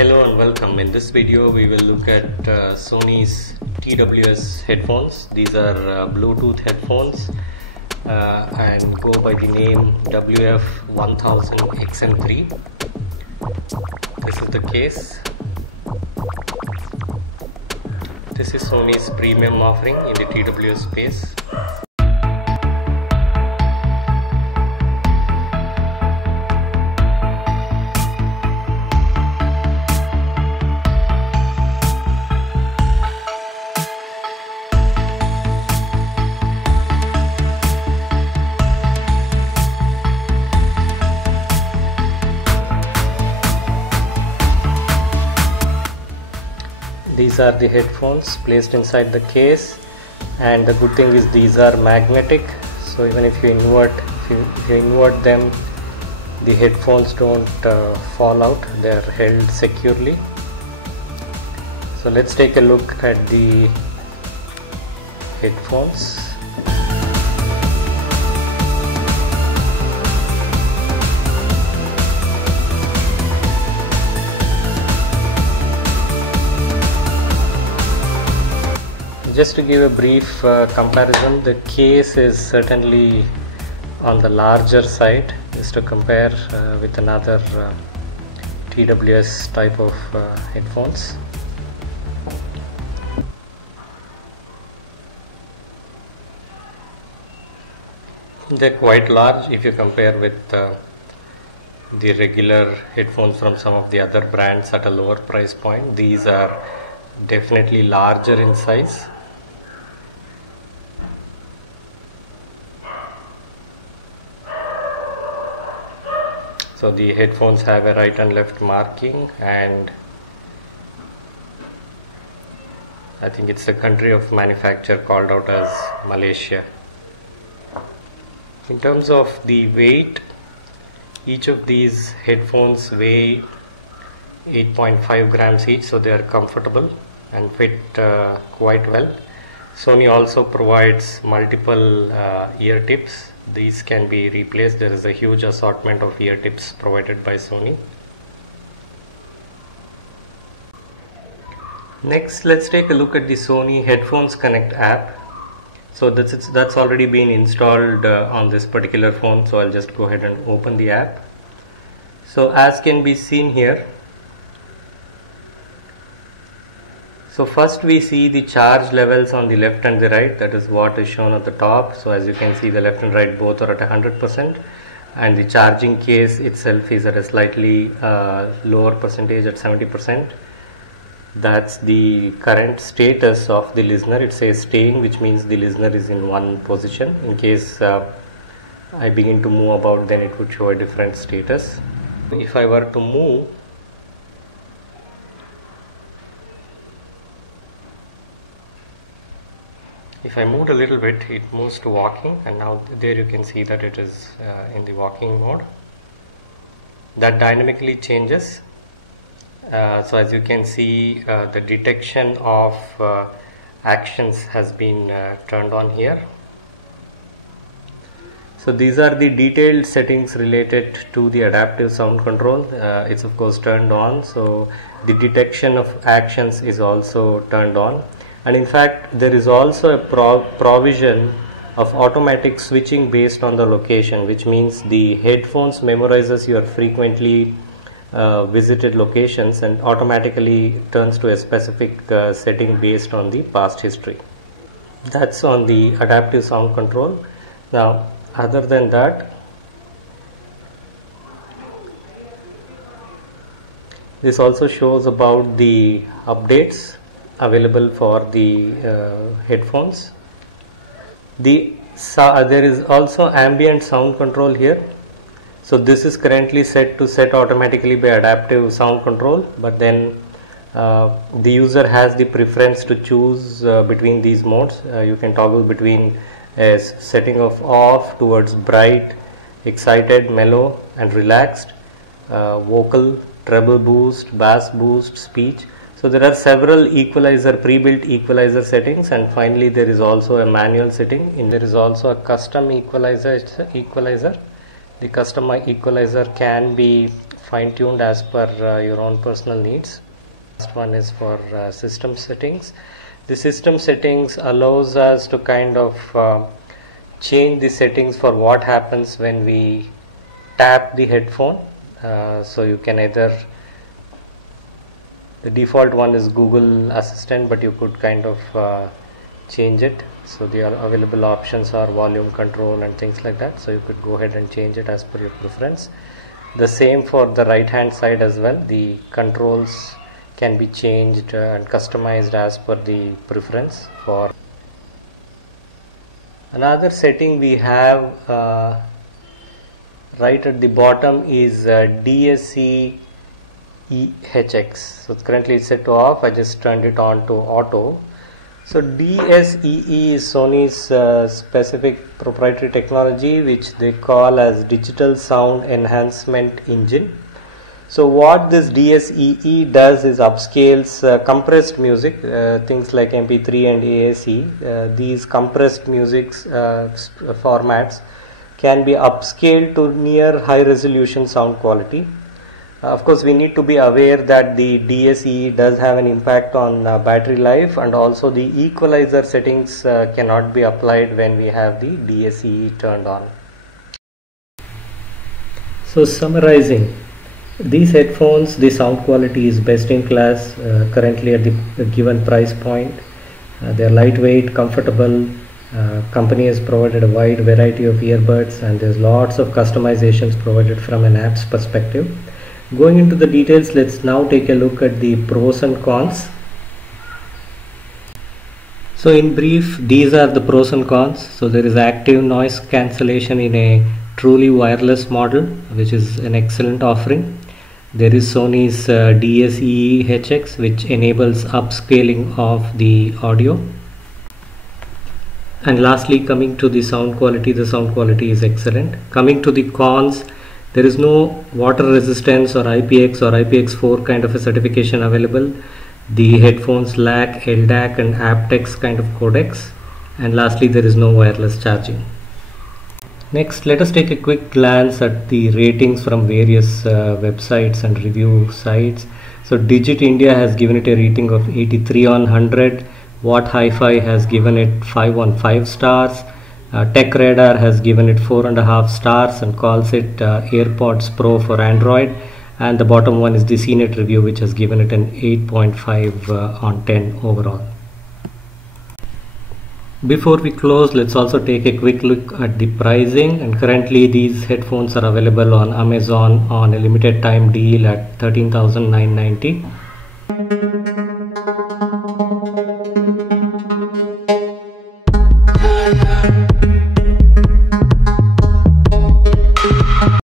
Hello and welcome. In this video we will look at Sony's TWS headphones. These are Bluetooth headphones and go by the name WF-1000XM3. This is the case. This is Sony's premium offering in the TWS space. These are the headphones placed inside the case, and the good thing is these are magnetic, so even if you invert them, the headphones don't fall out. They are held securely. So let's take a look at the headphones. Just to give a brief comparison, the case is certainly on the larger side, just to compare with another TWS type of headphones. They're quite large if you compare with the regular headphones from some of the other brands at a lower price point. These are definitely larger in size. So the headphones have a right and left marking, and I think it's the country of manufacture called out as Malaysia. In terms of the weight, each of these headphones weigh 8.5 grams each, so they are comfortable and fit quite well. Sony also provides multiple ear tips. These can be replaced. There is a huge assortment of ear tips provided by Sony. Next, let's take a look at the Sony Headphones Connect app. So that's already been installed on this particular phone, so I'll just go ahead and open the app. So as can be seen here, so first we see the charge levels on the left and the right. That is what is shown at the top. So as you can see, the left and right both are at 100%, and the charging case itself is at a slightly lower percentage at 70%. That's the current status of the listener. It says staying, which means the listener is in one position. In case I begin to move about, then it would show a different status. If I were to move, if I moved a little bit, it moves to walking, and now there you can see that it is in the walking mode. That dynamically changes. So as you can see, the detection of actions has been turned on here. So these are the detailed settings related to the adaptive sound control. It's of course turned on, so the detection of actions is also turned on. And in fact, there is also a provision of automatic switching based on the location, which means the headphones memorizes your frequently visited locations and automatically turns to a specific setting based on the past history. That's on the adaptive sound control. Now, other than that, this also shows about the updates available for the headphones. There is also ambient sound control here. So this is currently set automatically by adaptive sound control, but then the user has the preference to choose between these modes. You can toggle between a setting of off towards bright, excited, mellow and relaxed, vocal, treble boost, bass boost, speech. So there are several pre-built equalizer settings, and finally there is also a manual setting, and there is also a custom equalizer. The custom equalizer can be fine-tuned as per your own personal needs. Last one is for system settings. The system settings allows us to kind of change the settings for what happens when we tap the headphone. So you can either, the default one is Google Assistant, but you could kind of change it. So the available options are volume control and things like that. So you could go ahead and change it as per your preference. The same for the right hand side as well. The controls can be changed and customized as per the preference. For another setting we have right at the bottom is DSE HX. So currently it's set to off. I just turned it on to auto. So DSEE is Sony's specific proprietary technology, which they call as Digital Sound Enhancement Engine. So what this DSEE does is upscales compressed music, things like MP3 and AAC. These compressed music formats can be upscaled to near high resolution sound quality. Of course, we need to be aware that the DSE does have an impact on battery life, and also the equalizer settings cannot be applied when we have the DSE turned on. So summarizing, these headphones, the sound quality is best in class currently at the given price point. They are lightweight, comfortable. Company has provided a wide variety of earbuds, and there's lots of customizations provided from an app's perspective. Going into the details, let's now take a look at the pros and cons. So in brief, these are the pros and cons. So there is active noise cancellation in a truly wireless model, which is an excellent offering. There is Sony's DSEE HX, which enables upscaling of the audio. And lastly, coming to the sound quality is excellent. Coming to the cons, there is no water resistance or IPX or IPX4 kind of a certification available. The headphones lack LDAC and aptX kind of codecs. And lastly, there is no wireless charging. Next, let us take a quick glance at the ratings from various websites and review sites. So Digit India has given it a rating of 83 on 100. Watt Hi-Fi has given it 5 on 5 stars. Tech Radar has given it 4.5 stars and calls it AirPods Pro for Android. And the bottom one is the CNET review, which has given it an 8.5 on 10 overall. Before we close, let's also take a quick look at the pricing. And currently these headphones are available on Amazon on a limited time deal at 13,990.